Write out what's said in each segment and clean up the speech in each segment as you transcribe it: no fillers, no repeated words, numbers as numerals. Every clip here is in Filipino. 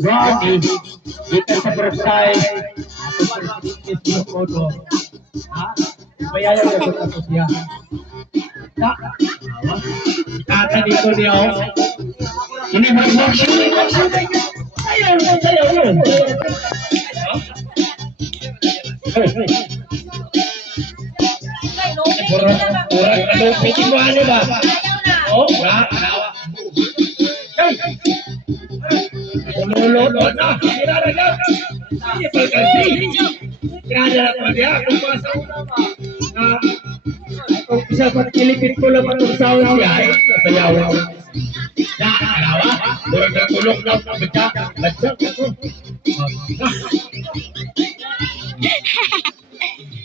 Rodney, kita sa Brasay. Photo. Ha? Bayaya ko sa siya. Kata dito niya oh. Ini mag-boxing. Ayaw. Kurang ano, pitin mo ano ba? Oh, Lolo na. Ini pagkasi. Kaya pa dia kung sa una ba. Kung bisa pagkilipit ko lang itong sound siya eh. Sayaw. Karawa. Kurang na tulog na. Bagsak ako.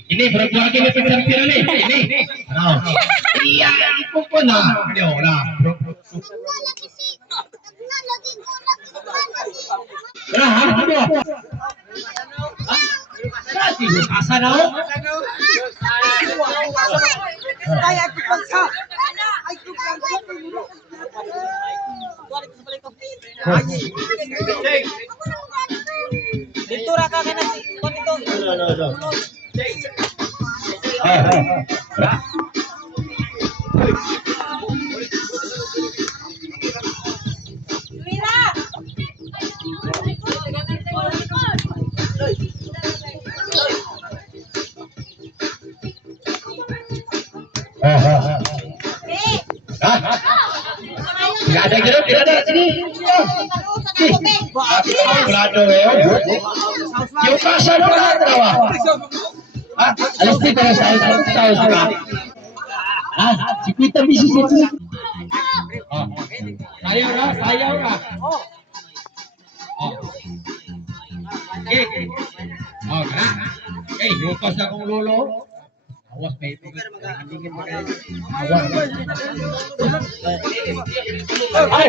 Ini berapa lagi ni pira-pira ni? Ini. Iya, ipo ko na. Yo na. Ano? Kasi asa na ho? Kaya ko pa sa. Ay ko pa sa. Dito ra ka kana si dito. No. Tidak ada jeruk, tidak ada sini. Pelado ya. Yo pasal orang tawa. Ah, alis ni kalau tahu sudah. Ah, si kita bisi situ. Saya ora. Oh. Oh, kena. Bukas akong lolo. Awas pa ito. Ay,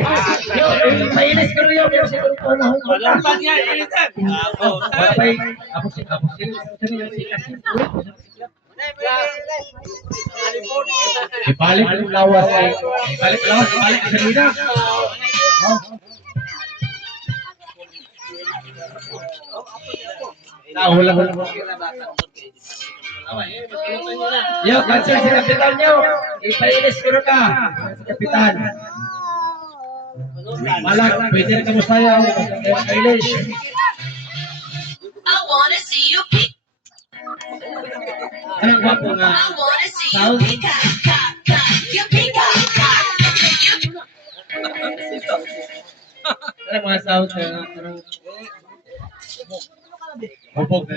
mainis ko rin yung siguro ko na hong kota. Lampan niya, initan. Ako Ibalik ang lawas ay ibalik sa lina. Hula. Yo, cancel si kapitan nyo. Ipainis ko na ka. Kapitan. Malak, pwede na kamusta yaw. Ipainis. I wanna see you pick. Anong gwapo nga? I wanna see you pick up, you pick up, Anong mga sound? Anong... Hupog.